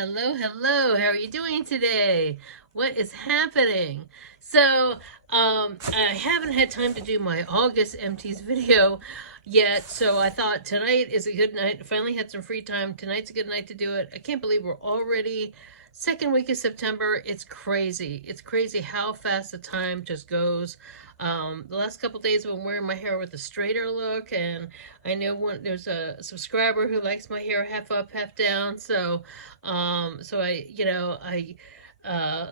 Hello, hello. How are you doing today? What is happening? So, I haven't had time to do my August empties video yet, so I thought tonight is a good night. Finally had some free time. Tonight's a good night to do it. I can't believe we're already second week of September. It's crazy. It's crazy how fast the time just goes. The last couple days I've been wearing my hair with a straighter look, and I know there's a subscriber who likes my hair half up, half down. So I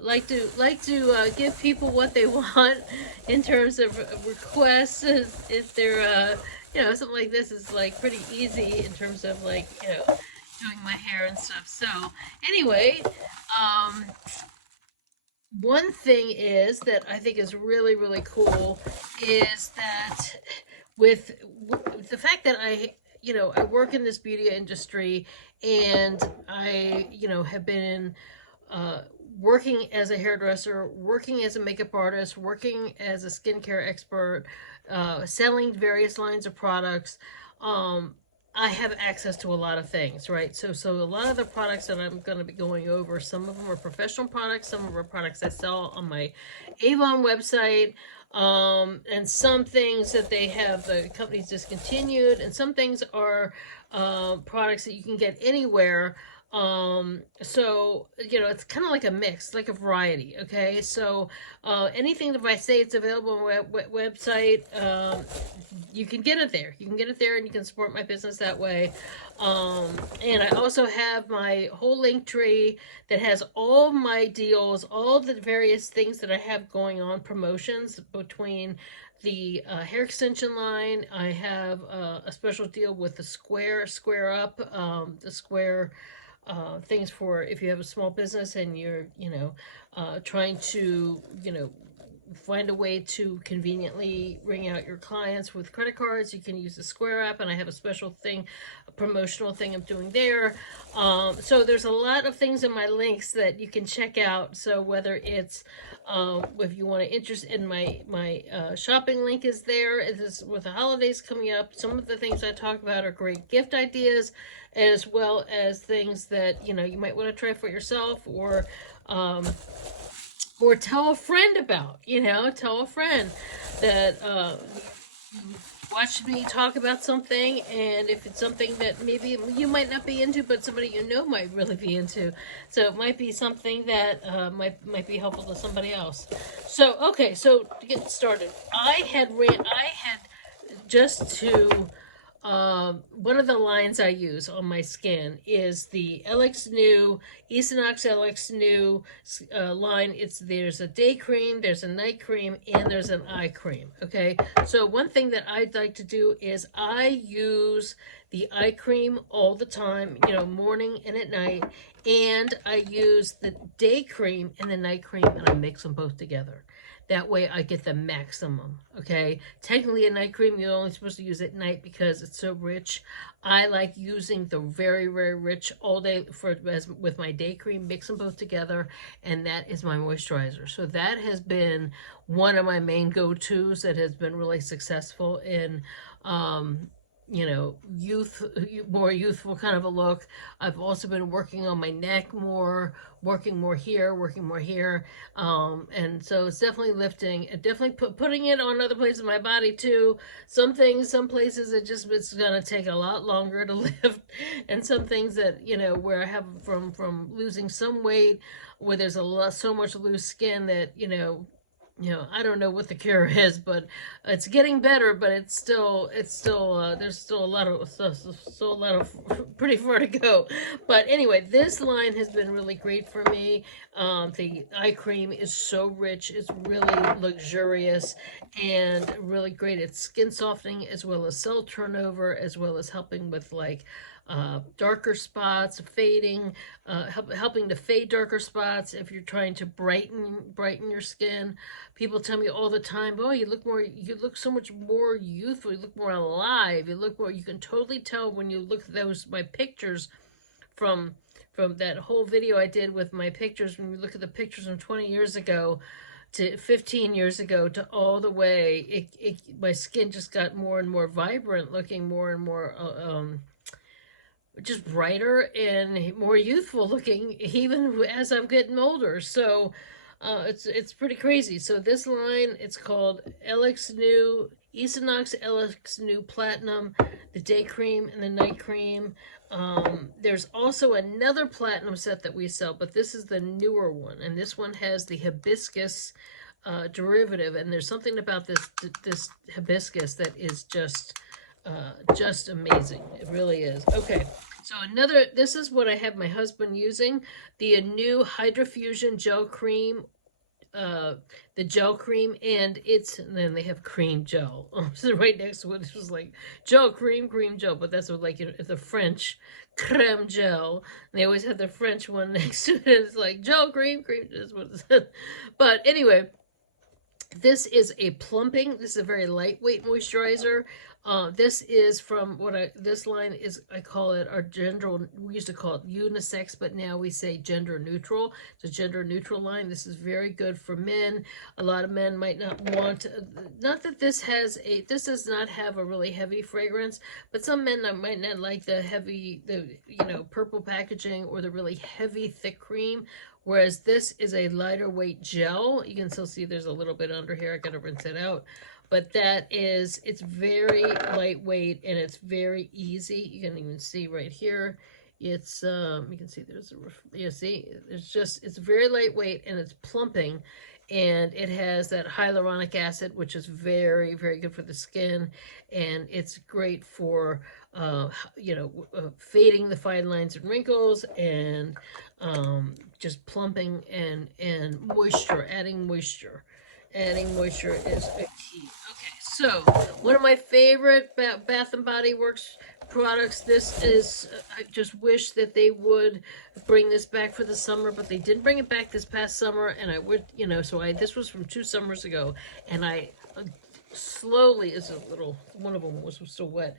like to give people what they want in terms of requests. If they're something like this is like pretty easy in terms of like doing my hair and stuff. So anyway, um, one thing is that I think is really cool is that with, with the fact that I work in this beauty industry, and I have been uh, working as a hairdresser, working as a makeup artist, working as a skincare expert, selling various lines of products. Um, I have access to a lot of things, right? So a lot of the products that I'm going to be going over, some of them are professional products, some of them are products I sell on my Avon website, and some things that they have the companies discontinued, and some things are products that you can get anywhere. So it's kind of like a mix, like a variety. Okay, so anything that if I say it's available on my website, you can get it there. You can get it there, and you can support my business that way. And I also have my whole link tree that has all my deals, all the various things that I have going on, promotions between the hair extension line. I have a special deal with the square up, the square things for if you have a small business and you're trying to find a way to conveniently ring out your clients with credit cards. You can use the Square app, and I have a special thing, a promotional thing I'm doing there. So there's a lot of things in my links that you can check out. So whether it's if you want to interest in my shopping link is there. It is with the holidays coming up. Some of the things I talk about are great gift ideas, as well as things that you might want to try for yourself, um, or tell a friend about. Tell a friend that you watched me talk about something, and if it's something that maybe you might not be into, but somebody might really be into, so it might be something that might be helpful to somebody else. So okay, so to get started, I had just to one of the lines I use on my skin is the LX New Equinox LX New line. There's a day cream, there's a night cream, and there's an eye cream. Okay, so one thing that I'd like to do is I use the eye cream all the time, morning and at night, and I use the day cream and the night cream, and I mix them both together. That way I get the maximum. Okay, technically a night cream you're only supposed to use at night because it's so rich. I like using the very rich all day with my day cream. Mix them both together, and that is my moisturizer. So that has been one of my main go-tos that has been really successful in youth, more youthful kind of a look. I've also been working on my neck more, working more here. And so it's definitely lifting, definitely putting it on other places of my body too. Some things, some places it's gonna take a lot longer to lift, and some things that where I have from losing some weight, where there's so much loose skin that I don't know what the cure is, but it's getting better. But it's still there's still a lot of pretty far to go. But anyway, this line has been really great for me. The eye cream is so rich, it's really luxurious and really great. It's skin softening as well as cell turnover, as well as helping with like darker spots, fading, helping to fade darker spots if you're trying to brighten your skin. People tell me all the time, "Oh, you look so much more youthful. You look more alive. You look more." You can totally tell when you look at my pictures from that whole video I did with my pictures. When you look at the pictures from 20 years ago to 15 years ago to all the way, my skin just got more and more vibrant, looking more and more just brighter and more youthful looking even as I'm getting older. So it's pretty crazy. So this line, it's called LX New Equinox LX New Platinum, the day cream and the night cream. There's also another platinum set that we sell, but this is the newer one, and this one has the hibiscus derivative, and there's something about this hibiscus that is just amazing. It really is. Okay, so this is what I have my husband using, the new Hydrofusion gel cream, the gel cream, and then they have cream gel. So right next to it, it was like gel cream, cream gel, but that's what, like, the French creme gel. And they always have the French one next to it. It's like gel cream, cream. That's what it said. But anyway, this is a plumping. This is a very lightweight moisturizer. This is from this line is, I call it our gender, we used to call it unisex, but now we say gender neutral. It's a gender neutral line. This is very good for men. A lot of men might not want, not that this does not have a really heavy fragrance, but some men might not like the heavy, purple packaging or the really heavy, thick cream. Whereas this is a lighter weight gel. You can still see there's a little bit under here. I gotta rinse it out. But it's very lightweight and it's very easy. You can even see right here. It's, you can see it's very lightweight and it's plumping. And it has that hyaluronic acid, which is very, very good for the skin. And it's great for, fading the fine lines and wrinkles, and just plumping and moisture, adding moisture. Adding moisture is a key. Okay, so one of my favorite Bath and Body Works products. This is, I just wish that they would bring this back for the summer, but they didn't bring it back this past summer, and I would, this was from 2 summers ago, and I slowly, is a little, one of them was still wet,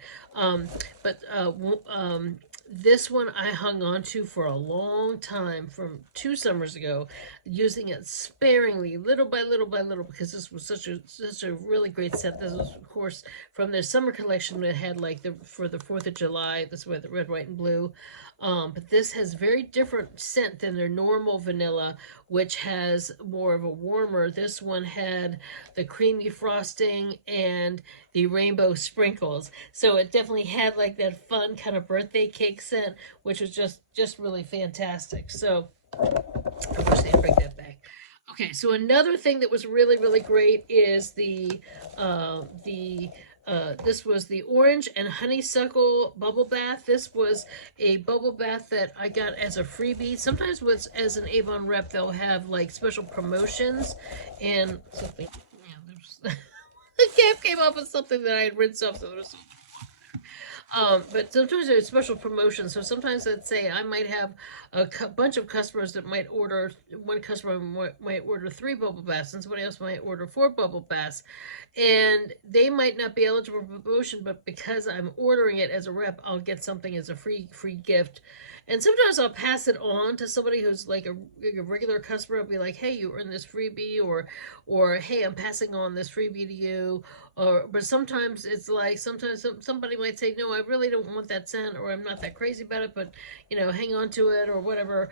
this one I hung on to for a long time, from 2 summers ago, using it sparingly, little by little by little, because this was such a really great set. This was, of course, from their summer collection that had, like, for the 4th of July. This was the red, white, and blue. But this has very different scent than their normal vanilla, which has more of a warmer. This one had the creamy frosting and the rainbow sprinkles. So it definitely had, like, that fun kind of birthday cake scent, which was just really fantastic. So I wish they'd bring that back. Okay, so another thing that was really, really great is this was the orange and honeysuckle bubble bath. This was a bubble bath that I got as a freebie. Sometimes as an Avon rep, they'll have, like, special promotions and something. Yeah, the cap came off with something that I had rinsed off, so there was but sometimes there's special promotions. So sometimes, let's say I might have a bunch of customers that might order, one customer might order 3 bubble baths, and somebody else might order 4 bubble baths. And they might not be eligible for promotion, but because I'm ordering it as a rep, I'll get something as a free gift. And sometimes I'll pass it on to somebody who's like a regular customer. I'll be like, hey, you earned this freebie, or hey, I'm passing on this freebie to you. But sometimes it's like, somebody might say, no, I really don't want that scent, or I'm not that crazy about it, but, hang on to it, or whatever.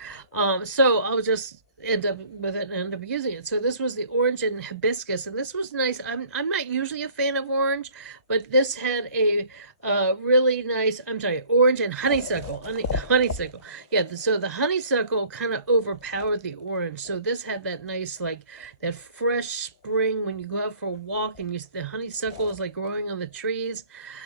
So I'll just end up with it and end up using it. So this was the orange and hibiscus, and this was nice. I'm not usually a fan of orange, but this had a really nice, orange and honeysuckle. Honeysuckle. Yeah, so the honeysuckle kind of overpowered the orange. So this had that nice, like, that fresh spring when you go out for a walk and the honeysuckle is, like, growing on the trees.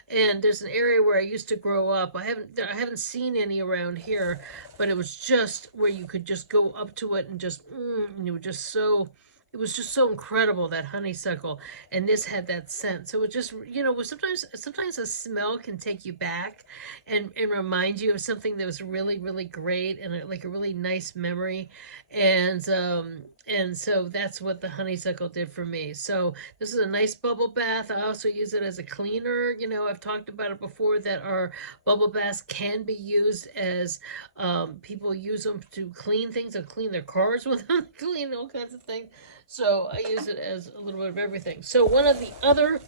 And there's an area where I used to grow up. I haven't seen any around here, but it was just where you could just go up to it and just, and it was just so incredible, that honeysuckle. And this had that scent. So it just, sometimes a smell can take you back and remind you of something that was really, really great, and like a really nice memory. And so that's what the honeysuckle did for me. So this is a nice bubble bath. I also use it as a cleaner. I've talked about it before, that our bubble baths can be used as, people use them to clean things, or clean their cars with them, clean all kinds of things. So I use it as a little bit of everything. So one of the other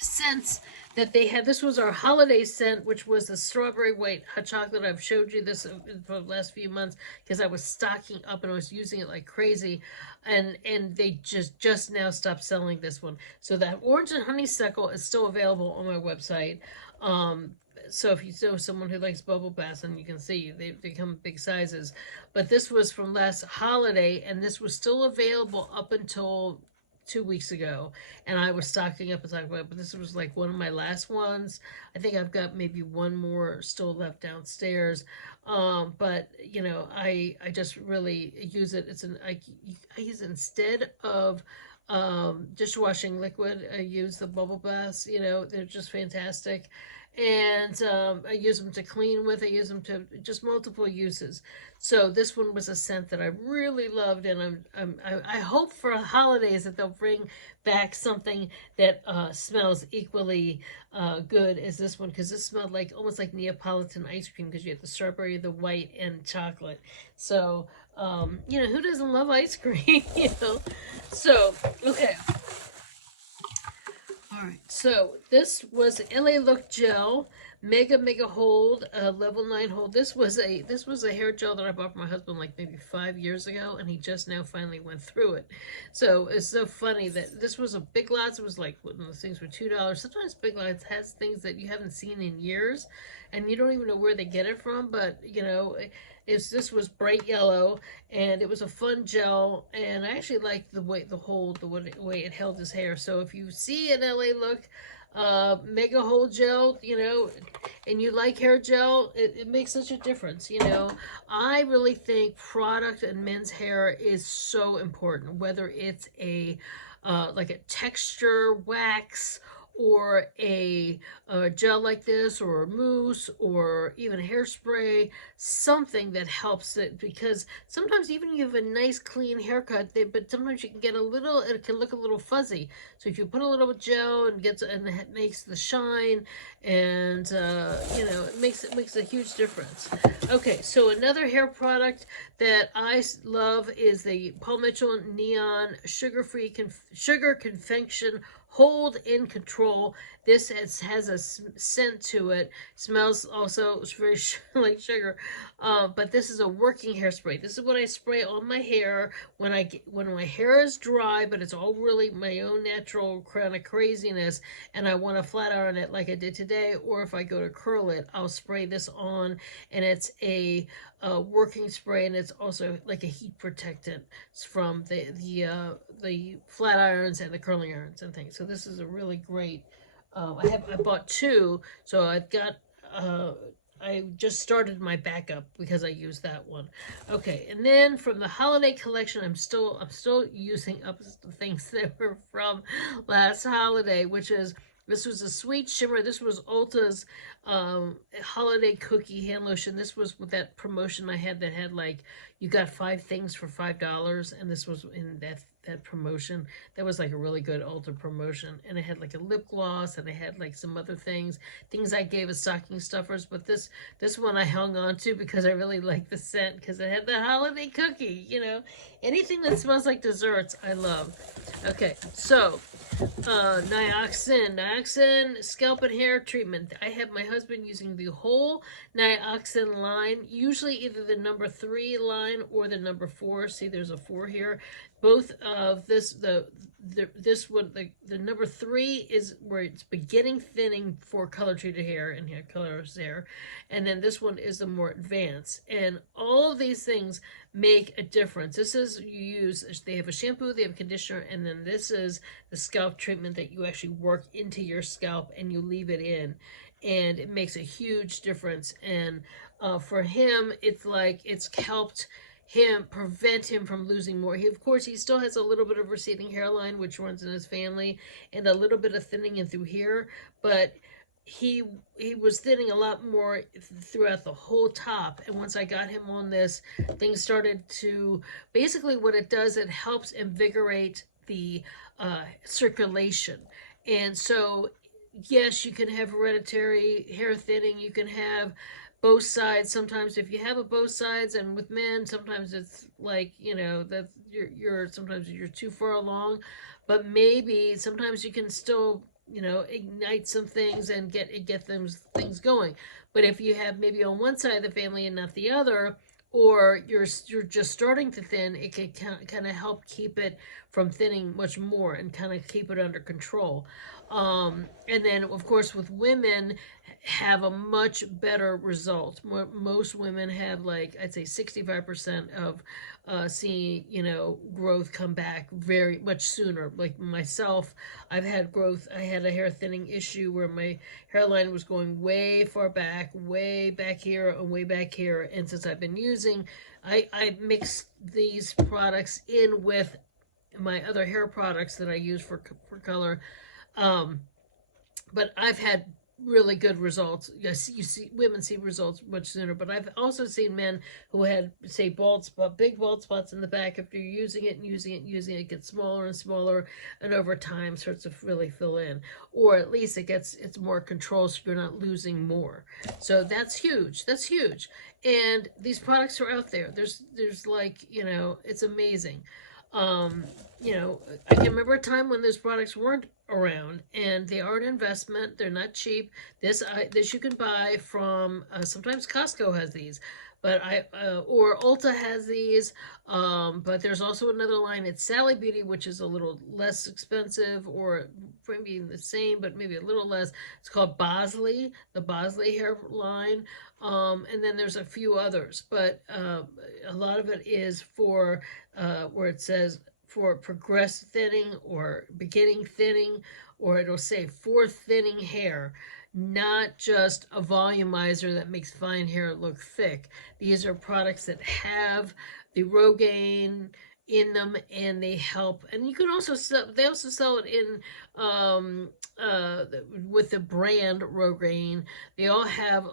scents that they had. This was our holiday scent, which was the strawberry white hot chocolate. I've showed you this for the last few months because I was stocking up and I was using it like crazy, and they just now stopped selling this one. So that orange and honeysuckle is still available on my website. Um, so if you know someone who likes bubble baths, and you can see they come in big sizes, but this was from last holiday, and this was still available up until 2 weeks ago, and I was stocking up and talking about it, but this was like one of my last ones. I think I've got maybe one more still left downstairs. But you know, I just really use it. I use it instead of dishwashing liquid. I use the bubble baths. You know, they're just fantastic. And I use them to clean with. I use them to just multiple uses. So this one was a scent that I really loved, and I hope for holidays that they'll bring back something that smells equally good as this one, because this smelled like almost like Neapolitan ice cream, because you have the strawberry, the white, and chocolate. So you know, who doesn't love ice cream? You know. So okay. All right, so this was LA Look Gel, Mega Hold, level 9 hold. This was a hair gel that I bought for my husband like maybe 5 years ago, and he just now finally went through it. So it's so funny that this was a Big Lots. It was like one of those things for $2. Sometimes Big Lots has things that you haven't seen in years, and you don't even know where they get it from. But you know, this was bright yellow, and it was a fun gel, and I actually liked the way the way it held his hair. So if you see an LA Look Mega Hold Gel, you know, and you like hair gel, it makes such a difference. You know, I really think product in men's hair is so important, whether it's a like a texture wax, or a gel like this, or a mousse, or even hairspray, something that helps it, because sometimes even you have a nice clean haircut, but sometimes you can get a little, it can look a little fuzzy. So if you put a little gel and it makes the shine, and you know, it makes a huge difference. Okay, so another hair product that I love is the Paul Mitchell Neon Sugar Confection Hold in Control. This has a scent to it. Smells also very like sugar. But this is a working hairspray. This is what I spray on my hair when my hair is dry, but it's all really my own natural kind of craziness, and I want to flat iron it like I did today, or if I go to curl it, I'll spray this on, and it's a working spray, and it's also like a heat protectant from the flat irons and the curling irons and things. So this is a really great. I bought two, so I've got. I just started my backup because I used that one. Okay, and then from the holiday collection, I'm still using up the things that were from last holiday, which is, this was a sweet shimmer. This was Ulta's holiday cookie hand lotion. This was with that promotion I had that had like, you got 5 things for $5, and this was in that promotion. That was like a really good Ulta promotion, and it had like a lip gloss, and it had like some other things I gave as stocking stuffers. But this one I hung on to because I really liked the scent, because it had the holiday cookie. You know, anything that smells like desserts, I love. Okay, so Nioxin scalp and hair treatment. I have my husband using the whole Nioxin line, usually either the number 3 line or the number 4. See, there's a 4 here. Both of this one, the number 3 is where it's beginning thinning for color treated hair and hair colors hair, and then this one is the more advanced. And all of these things make a difference. This is, they have a shampoo, they have a conditioner, and then this is the scalp treatment that you actually work into your scalp and you leave it in, and it makes a huge difference. And for him, it's like it's helped prevent him from losing more. Of course, he still has a little bit of receding hairline, which runs in his family, and a little bit of thinning in through here, but he was thinning a lot more throughout the whole top. And once I got him on this, things started to, basically what it does, it helps invigorate the circulation. And so yes, you can have hereditary hair thinning, you can have both sides. Sometimes if you have a both sides, and with men sometimes it's like, you know, that sometimes you're too far along, but maybe sometimes you can still you know, ignite some things and get things going. But if you have maybe on one side of the family and not the other, or you're just starting to thin, it can kind of help keep it from thinning much more and kind of keep it under control. And then of course with women have a much better result. Most women have, like, I'd say 65% of seeing, you know, growth come back very much sooner. Like myself, I've had growth. I had a hair thinning issue where my hairline was going way far back, way back here and way back here. And since I've been using, I mixed these products in with my other hair products that I use for color. Um, but I've had really good results. Yes, you see women see results much sooner, but I've also seen men who had, say, big bald spots in the back after using it and using it and using it, get smaller and smaller, and over time starts to really fill in, or at least it's more control, so you're not losing more. So that's huge. That's huge. And these products are out there. There's like, you know, it's amazing. Um, you know, I can remember a time when those products weren't around, and they are an investment. They're not cheap. This you can buy from sometimes Costco has these, but or Ulta has these. But there's also another line. It's Sally Beauty, which is a little less expensive, or maybe the same, but maybe a little less. It's called Bosley, the Bosley hair line. And then there's a few others, but a lot of it is for where it says for progress thinning or beginning thinning, or it'll say for thinning hair, not just a volumizer that makes fine hair look thick. These are products that have the Rogaine in them, and they help. And you can also they also sell it in um, with the brand Rogaine. They all have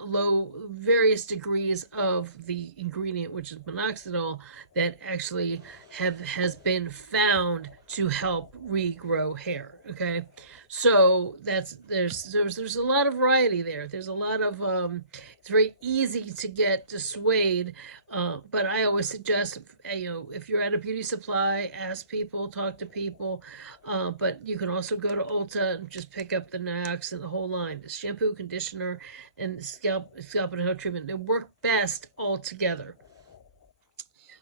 various degrees of the ingredient, which is minoxidil, that actually has been found to help regrow hair. Okay, so there's a lot of variety there. There's a lot of it's very easy to get dissuade, but I always suggest, you know, if you're at a beauty supply, ask people, talk to people. But you can also go to Ulta and just pick up the Niox and the whole line, the shampoo, conditioner, and scalp and hair treatment. They work best all together.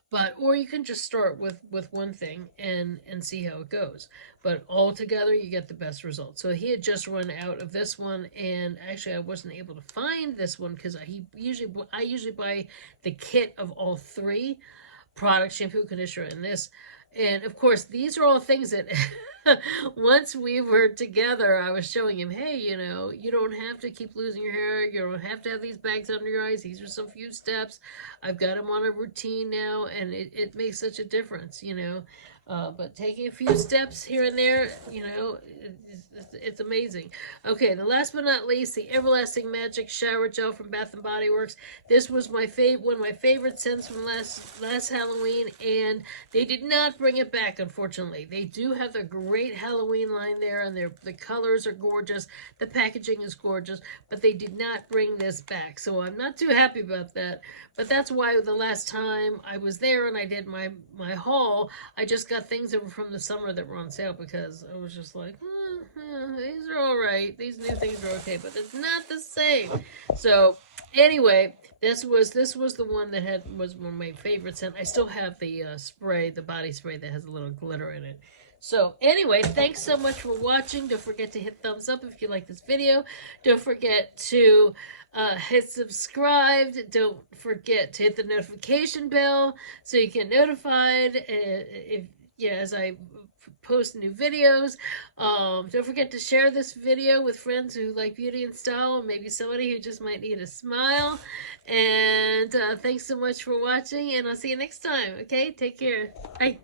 But or you can just start with one thing and see how it goes. But all together, you get the best results. So he had just run out of this one, and actually I wasn't able to find this one because I usually buy the kit of all three products: shampoo, conditioner, and this. And of course, these are all things that once we were together, I was showing him, hey, you know, you don't have to keep losing your hair. You don't have to have these bags under your eyes. These are some few steps. I've got them on a routine now, and it makes such a difference, you know. But taking a few steps here and there, you know, it's amazing. Okay, the last but not least, the Everlasting Magic Shower Gel from Bath and Body Works. This was my one of my favorite scents from last Halloween, and they did not bring it back, unfortunately. They do have a great Halloween line there, and the colors are gorgeous. The packaging is gorgeous, but they did not bring this back, so I'm not too happy about that. But that's why the last time I was there and I did my haul, I just got things that were from the summer that were on sale, because I was just like, these are all right. These new things are okay, but it's not the same. So anyway, this was the one that was one of my favorites, and I still have the spray, the body spray that has a little glitter in it. So anyway, thanks so much for watching. Don't forget to hit thumbs up if you like this video. Don't forget to hit subscribe. Don't forget to hit the notification bell so you get notified as I post new videos. Don't forget to share this video with friends who like beauty and style, or maybe somebody who just might need a smile. And thanks so much for watching, and I'll see you next time. Okay, take care. Bye.